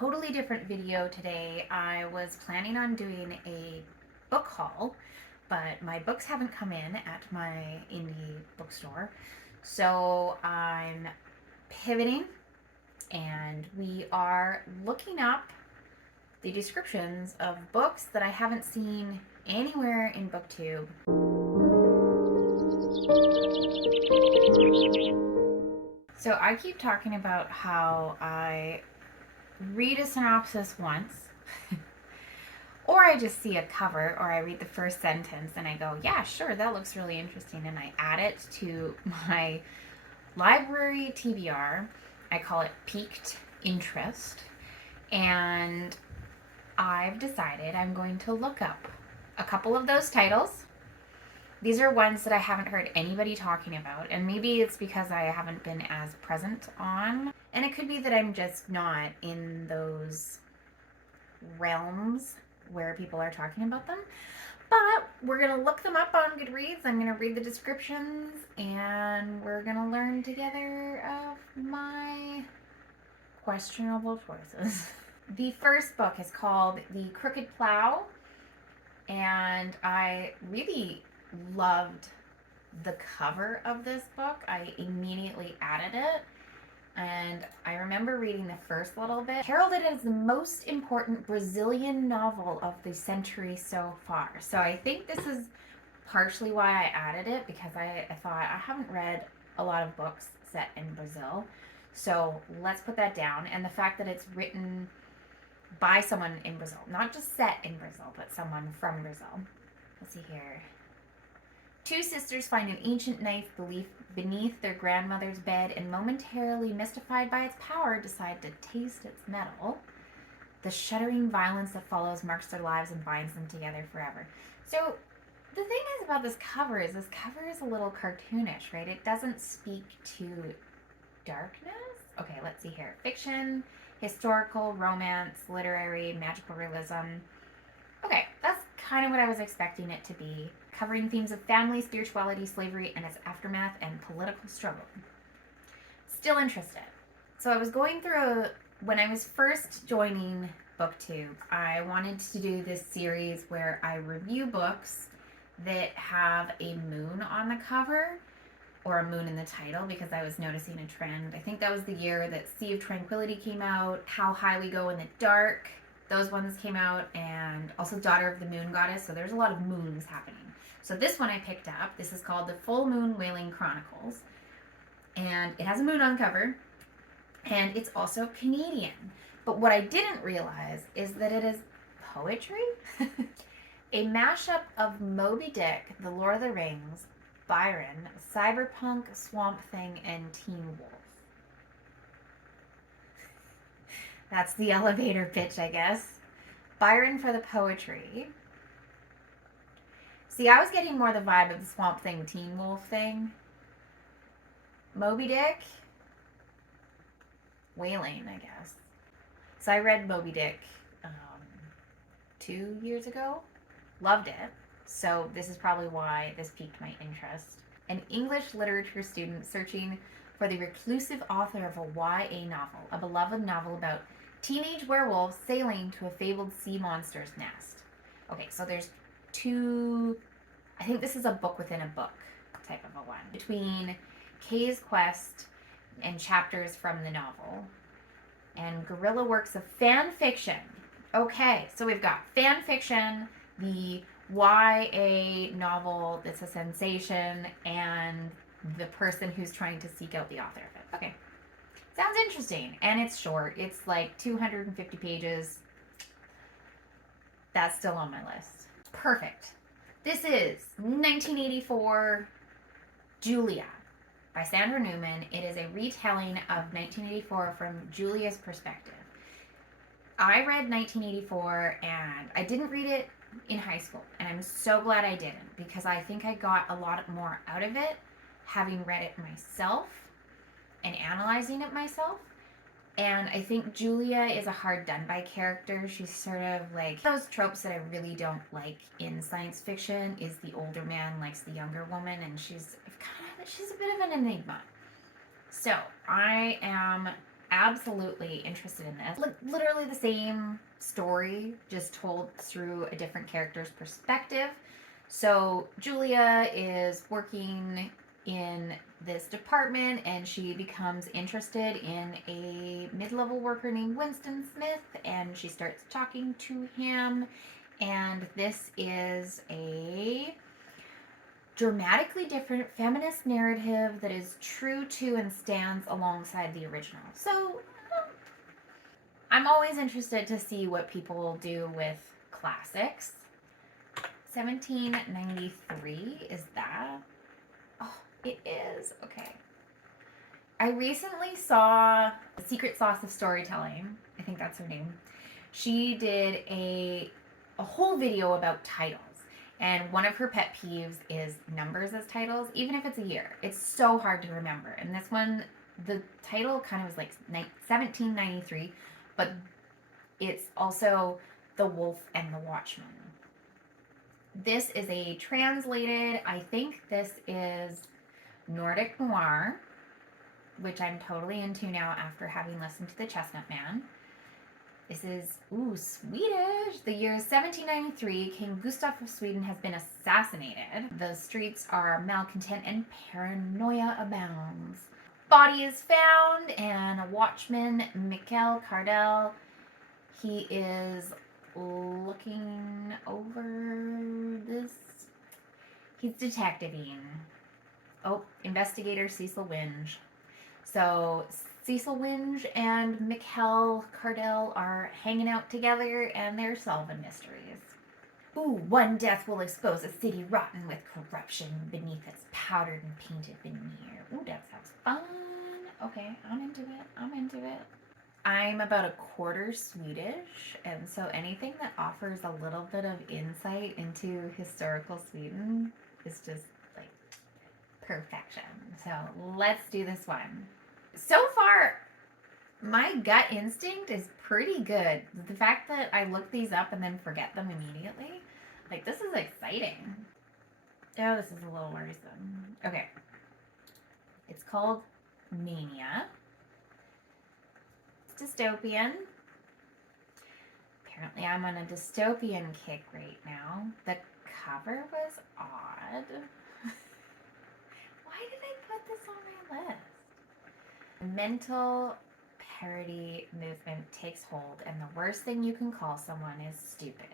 totally different video today. I was planning on doing a book haul, but my books haven't come in at my indie bookstore. So I'm pivoting and we are looking up the descriptions of books that I haven't seen anywhere in BookTube. So I keep talking about how I read a synopsis once, or I just see a cover, or I read the first sentence and I go, yeah, sure, that looks really interesting, and I add it to my library TBR. I call it piqued interest, and I've decided I'm going to look up a couple of those titles. These are ones that I haven't heard anybody talking about, and maybe it's because I haven't been as present on, and it could be that I'm just not in those realms where people are talking about them. But we're going to look them up on Goodreads. I'm going to read the descriptions, and we're going to learn together of my questionable choices. The first book is called The Crooked Plow, and I really loved the cover of this book. I immediately added it, and I remember reading the first little bit. Heralded as the most important Brazilian novel of the century so far. So I think this is partially why I added it, because I thought I haven't read a lot of books set in Brazil. So let's put that down. And the fact that it's written by someone in Brazil, not just set in Brazil, but someone from Brazil. Let's see here. Two sisters find an ancient knife beneath their grandmother's bed and, momentarily mystified by its power, decide to taste its metal. The shuddering violence that follows marks their lives and binds them together forever. So the thing is about this cover is a little cartoonish, right? It doesn't speak to darkness. Okay, let's see here. Fiction, historical, romance, literary, magical realism. Okay, that's kind of what I was expecting it to be. Covering themes of family, spirituality, slavery, and its aftermath, and political struggle. Still interested. So I was going through, when I was first joining BookTube, I wanted to do this series where I review books that have a moon on the cover, or a moon in the title, because I was noticing a trend. I think that was the year that Sea of Tranquility came out, How High We Go in the Dark, those ones came out, and also Daughter of the Moon Goddess, so there's a lot of moons happening. So this one I picked up. This is called The Full Moon Whaling Chronicles, and it has a moon on cover, and it's also Canadian. But what I didn't realize is that it is poetry. A mashup of Moby Dick, The Lord of the Rings, Byron, Cyberpunk, Swamp Thing, and Teen Wolf. That's the elevator pitch, I guess. Byron for the poetry. See, I was getting more the vibe of the Swamp Thing, Teen Wolf thing. Moby Dick. Whaling, I guess. So I read Moby Dick 2 years ago. Loved it. So this is probably why this piqued my interest. An English literature student searching for the reclusive author of a YA novel, a beloved novel about teenage werewolves sailing to a fabled sea monster's nest. Okay, so there's two, I think this is a book within a book type of a one, between Kay's quest and chapters from the novel, and guerrilla works of fan fiction. Okay, so we've got fan fiction, the YA novel that's a sensation, and the person who's trying to seek out the author of it. Okay. Sounds interesting. And it's short. It's like 250 pages. That's still on my list. Perfect. This is 1984 Julia by Sandra Newman. It is a retelling of 1984 from Julia's perspective. I read 1984 and I didn't read it in high school, and I'm so glad I didn't, because I think I got a lot more out of it having read it myself and analyzing it myself. And I think Julia is a hard done by character. She's sort of like those tropes that I really don't like in science fiction, is the older man likes the younger woman, and she's a bit of an enigma. So I am absolutely interested in this. Literally the same story, just told through a different character's perspective. So Julia is working in this department and she becomes interested in a mid-level worker named Winston Smith, and she starts talking to him, and this is a dramatically different feminist narrative that is true to and stands alongside the original. So I'm always interested to see what people do with classics. 1793, is that? Oh, it is. Okay. I recently saw The Secret Sauce of Storytelling. I think that's her name. She did a whole video about titles. And one of her pet peeves is numbers as titles, even if it's a year. It's so hard to remember. And this one, the title kind of was like 1793, but it's also The Wolf and the Watchman. This is a translated, I think this is Nordic Noir, which I'm totally into now after having listened to The Chestnut Man. This is, Swedish. The year is 1793. King Gustav of Sweden has been assassinated. The streets are malcontent and paranoia abounds. Body is found, and a watchman, Mikkel Cardell, he is looking over this. He's detectiving. Oh, investigator Cecil Winge. So Cecil Winge and Mikkel Cardell are hanging out together and they're solving mysteries. One death will expose a city rotten with corruption beneath its powdered and painted veneer. That sounds fun. Okay, I'm into it. I'm about a quarter Swedish, and so anything that offers a little bit of insight into historical Sweden is just like perfection. So let's do this one. So far, my gut instinct is pretty good. The fact that I look these up and then forget them immediately, like, this is exciting. Oh, this is a little worrisome. Okay. It's called Mania. It's dystopian. Apparently I'm on a dystopian kick right now. The cover was odd. Why did I put this on my list? Mental parody movement takes hold, and the worst thing you can call someone is stupid.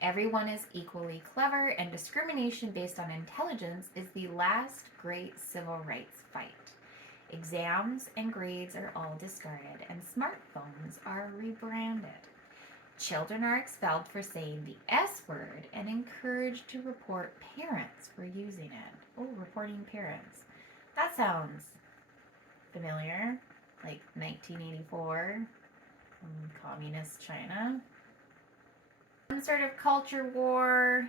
Everyone is equally clever, and discrimination based on intelligence is the last great civil rights fight. Exams and grades are all discarded, and smartphones are rebranded. Children are expelled for saying the S word and encouraged to report parents for using it. Oh, reporting parents. That sounds familiar, like 1984, communist China. Some sort of culture war.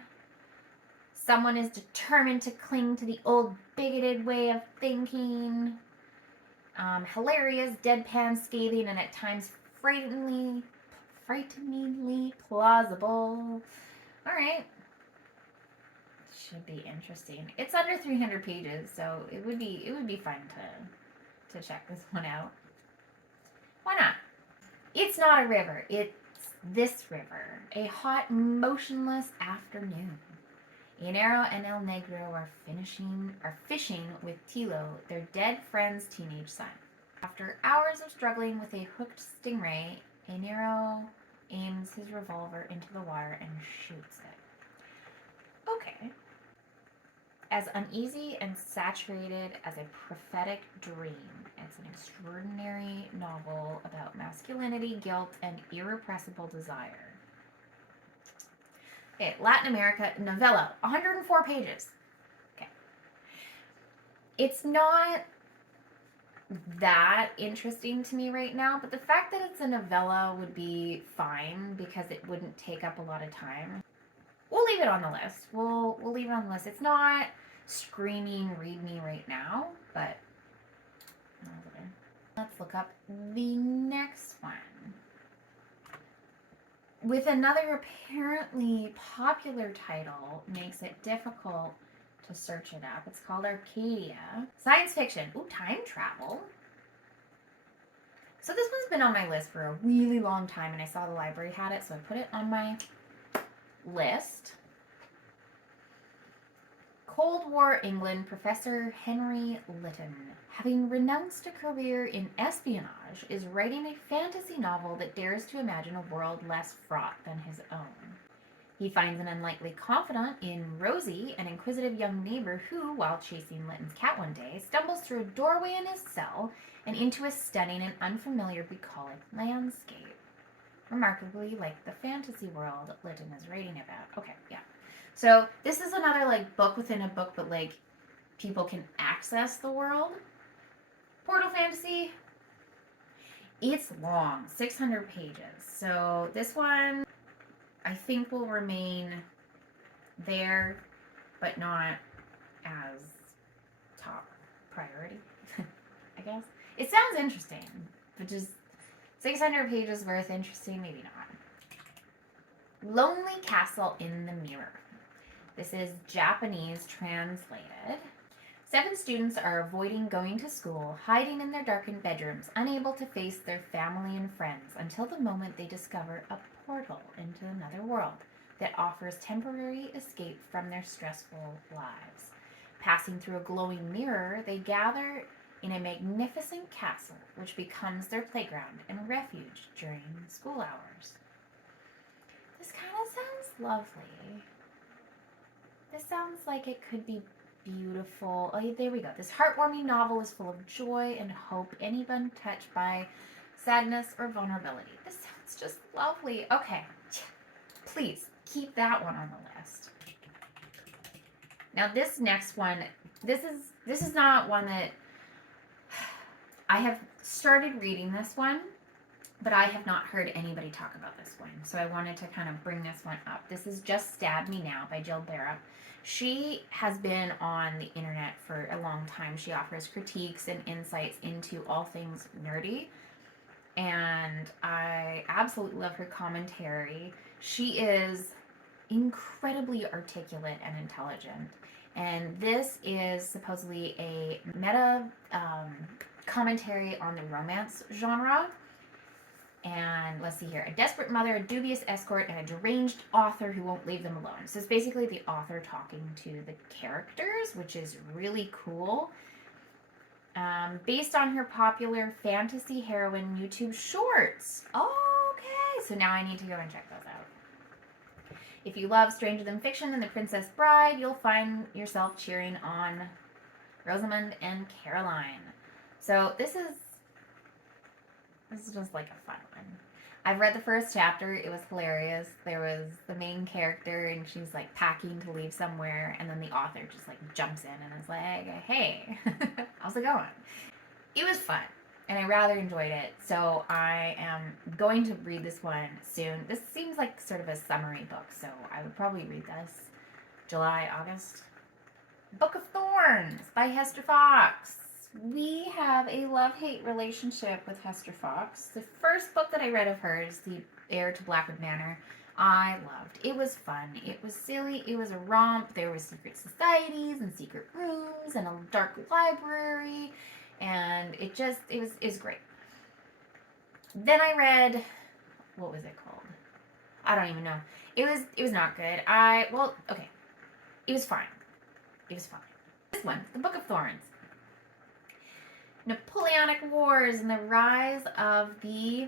Someone is determined to cling to the old bigoted way of thinking. Hilarious, deadpan, scathing, and at times frighteningly plausible. All right. Should be interesting. It's under 300 pages, so it would be fun to check this one out. Why not? It's not a river. It's this river. A hot, motionless afternoon. Yanero and El Negro are fishing with Tilo, their dead friend's teenage son. After hours of struggling with a hooked stingray, Yanero aims his revolver into the water and shoots it. Okay. As uneasy and saturated as a prophetic dream, it's an extraordinary novel about masculinity, guilt, and irrepressible desire. Okay, Latin America novella, 104 pages. Okay. It's not that interesting to me right now, but the fact that it's a novella would be fine because it wouldn't take up a lot of time. We'll leave it on the list. We'll leave it on the list. It's not screaming read me right now, but let's look up the next one. With another apparently popular title, makes it difficult to search it up. It's called Arcadia. Science fiction. Ooh, time travel. So this one's been on my list for a really long time, and I saw the library had it, so I put it on my list. Cold War England, Professor Henry Lytton, having renounced a career in espionage, is writing a fantasy novel that dares to imagine a world less fraught than his own. He finds an unlikely confidant in Rosie, an inquisitive young neighbor who, while chasing Lytton's cat one day, stumbles through a doorway in his cell and into a stunning and unfamiliar bucolic landscape. Remarkably like the fantasy world Lytton is writing about. Okay, yeah. So this is another like book within a book, but like people can access the world. Portal Fantasy. It's long, 600 pages. So this one I think will remain there, but not as top priority, I guess. It sounds interesting, but just 600 pages worth interesting, maybe not. Lonely Castle in the Mirror. This is Japanese translated. 7 students are avoiding going to school, hiding in their darkened bedrooms, unable to face their family and friends until the moment they discover a portal into another world that offers temporary escape from their stressful lives. Passing through a glowing mirror, they gather in a magnificent castle, which becomes their playground and refuge during school hours. This kind of sounds lovely. This sounds like it could be beautiful. Oh, there we go. This heartwarming novel is full of joy and hope, anyone touched by sadness or vulnerability. This sounds just lovely. Okay, please keep that one on the list. Now this next one, this is not one that I have started reading this one, but I have not heard anybody talk about this one. So I wanted to kind of bring this one up. This is Just Stab Me Now by Jill Barra. She has been on the internet for a long time. She offers critiques and insights into all things nerdy. And I absolutely love her commentary. She is incredibly articulate and intelligent. And this is supposedly a meta commentary on the romance genre. And let's see here. A desperate mother, a dubious escort, and a deranged author who won't leave them alone. So it's basically the author talking to the characters, which is really cool. Based on her popular fantasy heroine YouTube shorts. Okay, so now I need to go and check those out. If you love Stranger Than Fiction and The Princess Bride, you'll find yourself cheering on Rosamund and Caroline. So this is just like a fun one. I've read the first chapter. It was hilarious. There was the main character and she's like packing to leave somewhere, and then the author just like jumps in and is like, hey, how's it going? It was fun and I rather enjoyed it. So I am going to read this one soon. This seems like sort of a summary book, so I would probably read this July, August. Book of Thorns by Hester Fox. We have a love-hate relationship with Hester Fox. The first book that I read of hers, The Heir to Blackwood Manor, I loved. It was fun. It was silly. It was a romp. There were secret societies and secret rooms and a dark library, and it was great. Then I read, what was it called? I don't even know. It was not good. Okay. It was fine. It was fine. This one, The Book of Thorns. Napoleonic Wars and the Rise of the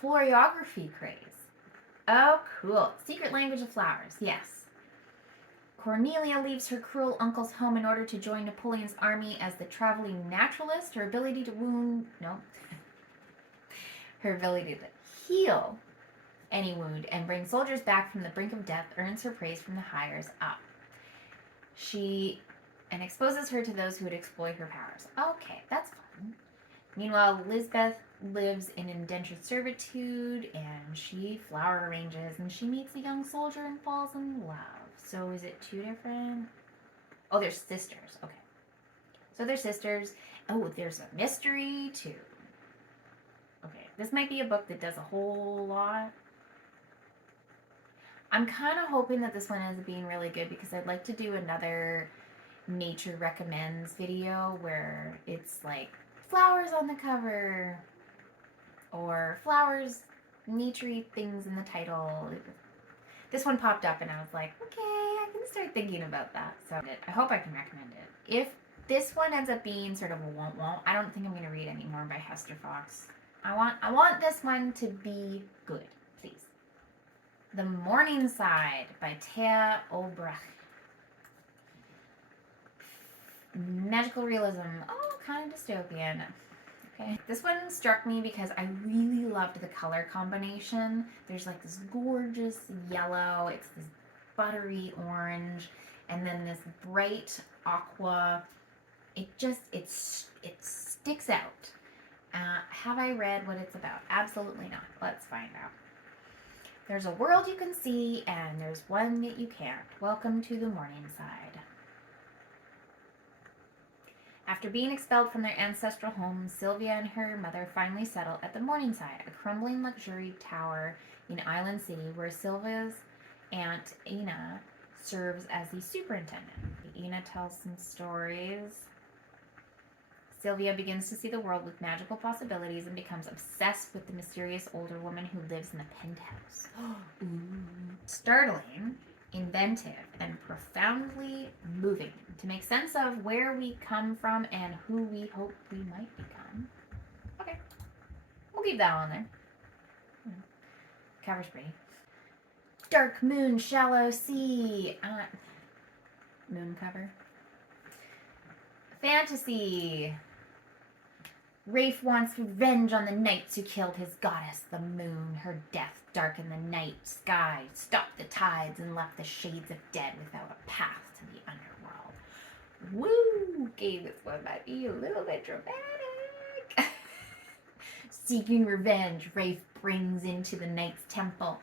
Florography Craze. Oh, cool. Secret Language of Flowers. Yes. Cornelia leaves her cruel uncle's home in order to join Napoleon's army as the traveling naturalist. Her ability to heal any wound and bring soldiers back from the brink of death earns her praise from the higher up. And exposes her to those who would exploit her powers. Okay, that's fun. Meanwhile, Lisbeth lives in indentured servitude, and she flower arranges, and she meets a young soldier and falls in love. So is it 2 different? Oh, they're sisters. Okay. So they're sisters. Oh, there's a mystery, too. Okay, this might be a book that does a whole lot. I'm kind of hoping that this one ends up being really good because I'd like to do another Nature Recommends video where it's like flowers on the cover, or flowers, nature-y things in the title. This one popped up and I was like, okay, I can start thinking about that. So I hope I can recommend it. If this one ends up being sort of a won't, I don't think I'm going to read any more by Hester Fox. I want this one to be good, please. The Morning Side by Thea Obrecht. Magical realism. Oh, kind of dystopian. Okay. This one struck me because I really loved the color combination. There's like this gorgeous yellow, it's this buttery orange, and then this bright aqua. It sticks out. Have I read what it's about? Absolutely not. Let's find out. There's a world you can see, and there's one that you can't. Welcome to the Morning Side. After being expelled from their ancestral home, Sylvia and her mother finally settle at the Morningside, a crumbling luxury tower in Island City where Sylvia's aunt Ina serves as the superintendent. Ina tells some stories. Sylvia begins to see the world with magical possibilities and becomes obsessed with the mysterious older woman who lives in the penthouse. Startling, inventive, and profoundly moving to make sense of where we come from and who we hope we might become. Okay, we'll keep that on there. Cover's pretty. Dark Moon, Shallow Sea. Moon cover. Fantasy. Rafe wants revenge on the knights who killed his goddess, the moon. Her death darkened the night sky, stopped the tides, and left the shades of dead without a path to the underworld. Woo! Okay, this one might be a little bit dramatic. Seeking revenge, Rafe brings into the knight's temple.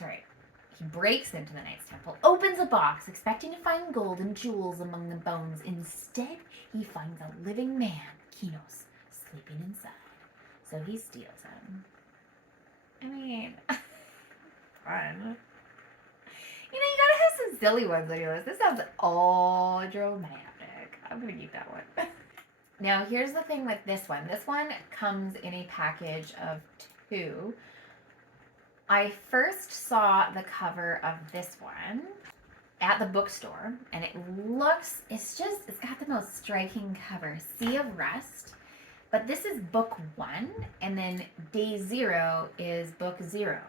He breaks into the knight's temple, opens a box, expecting to find gold and jewels among the bones. Instead, he finds a living man, Kinos, sleeping inside. So he steals him. I mean, fun. You gotta have some silly ones on your list. This sounds all dramatic. I'm gonna keep that one. Now, here's the thing with this one. This one comes in a package of 2. I first saw the cover of this one at the bookstore, and it's got the most striking cover. Sea of Rest. But this is book 1, and then Day 0 is book 0.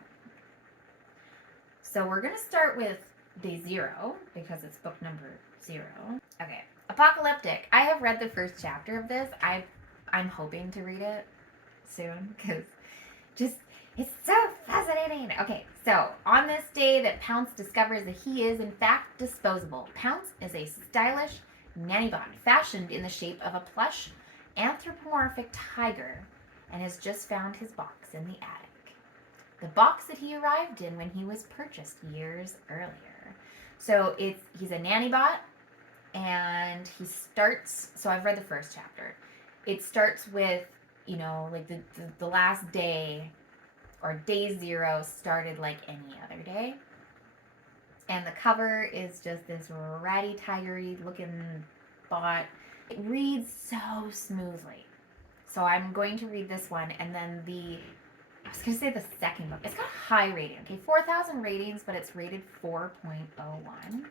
So we're going to start with Day 0, because it's book number 0. Okay, Apocalyptic. I have read the first chapter of this. I'm hoping to read it soon, because it's so fascinating. Okay, so on this day that Pounce discovers that he is in fact disposable. Pounce is a stylish nanny bot fashioned in the shape of a plush anthropomorphic tiger and has just found his box in the attic. The box that he arrived in when he was purchased years earlier. So he's a nanny bot, and he starts, so I've read the first chapter. It starts with, like the last day, or Day 0 started like any other day. And the cover is just this ratty, tigery looking bot. It reads so smoothly. So I'm going to read this one, and then the second book. It's got a high rating. Okay, 4,000 ratings, but it's rated 4.01.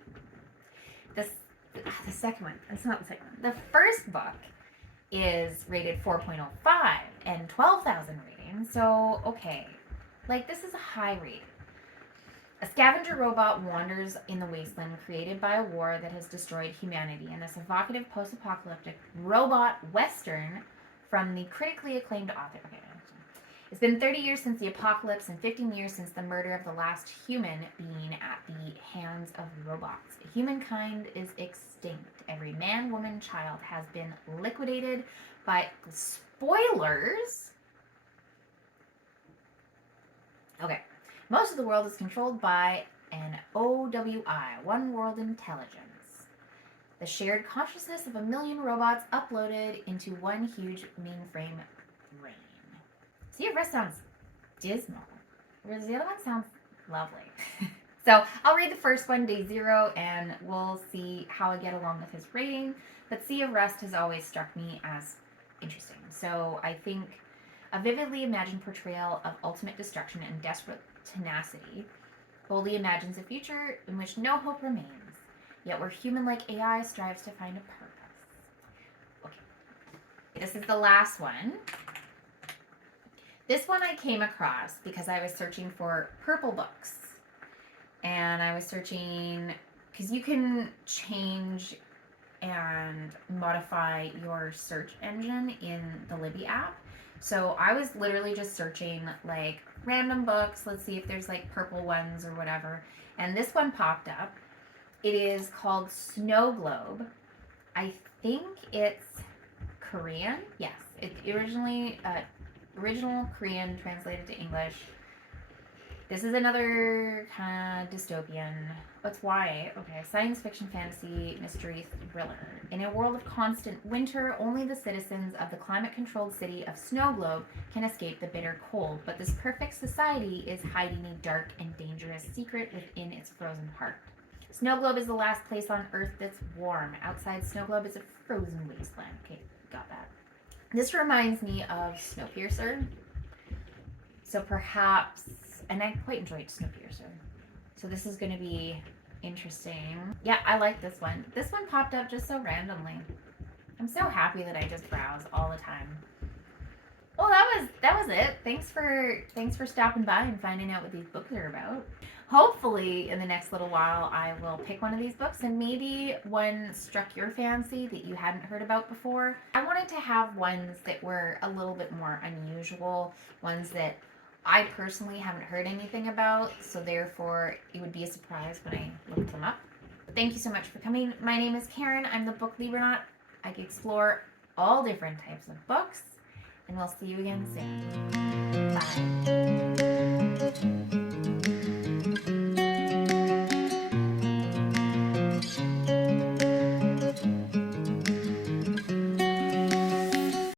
The second one. It's not the second one. The first book is rated 4.05 and 12,000 ratings. So, okay. Like, this is a high rating. A scavenger robot wanders in the wasteland created by a war that has destroyed humanity, and this evocative post-apocalyptic robot western from the critically acclaimed author. Okay, it's been 30 years since the apocalypse and 15 years since the murder of the last human being at the hands of robots. Humankind is extinct. Every man, woman, child has been liquidated by spoilers. Okay. Most of the world is controlled by an OWI, One World Intelligence, the shared consciousness of a million robots uploaded into one huge mainframe brain. Sea of Rest sounds dismal, whereas the other one sounds lovely. So I'll read the first one, Day 0, and we'll see how I get along with his rating. But Sea of Rest has always struck me as interesting. So I think A vividly imagined portrayal of ultimate destruction and desperate tenacity boldly imagines a future in which no hope remains, yet where human-like AI strives to find a purpose. Okay, this is the last one. This one I came across because I was searching for purple books. And I was searching, because you can change and modify your search engine in the Libby app. So I was literally just searching like random books. Let's see if there's like purple ones or whatever. And this one popped up. It is called Snow Globe. I think it's Korean. Yes, it originally original Korean translated to English. This is another kind of dystopian. What's why? Okay, science fiction, fantasy, mystery, thriller. In a world of constant winter, only the citizens of the climate-controlled city of Snow Globe can escape the bitter cold. But this perfect society is hiding a dark and dangerous secret within its frozen heart. Snow Globe is the last place on Earth that's warm. Outside Snow Globe is a frozen wasteland. Okay, got that. This reminds me of Snowpiercer. So perhaps, and I quite enjoyed Snowpiercer. So this is going to be interesting. Yeah, I like this one. This one popped up just so randomly. I'm so happy that I just browse all the time. Well, that was it. Thanks for stopping by and finding out what these books are about. Hopefully, in the next little while, I will pick one of these books, and maybe one struck your fancy that you hadn't heard about before. I wanted to have ones that were a little bit more unusual, ones that I personally haven't heard anything about, so therefore it would be a surprise when I look them up. Thank you so much for coming. My name is Karen. I'm the Book Libronaut. I explore all different types of books, and we'll see you again soon. Bye.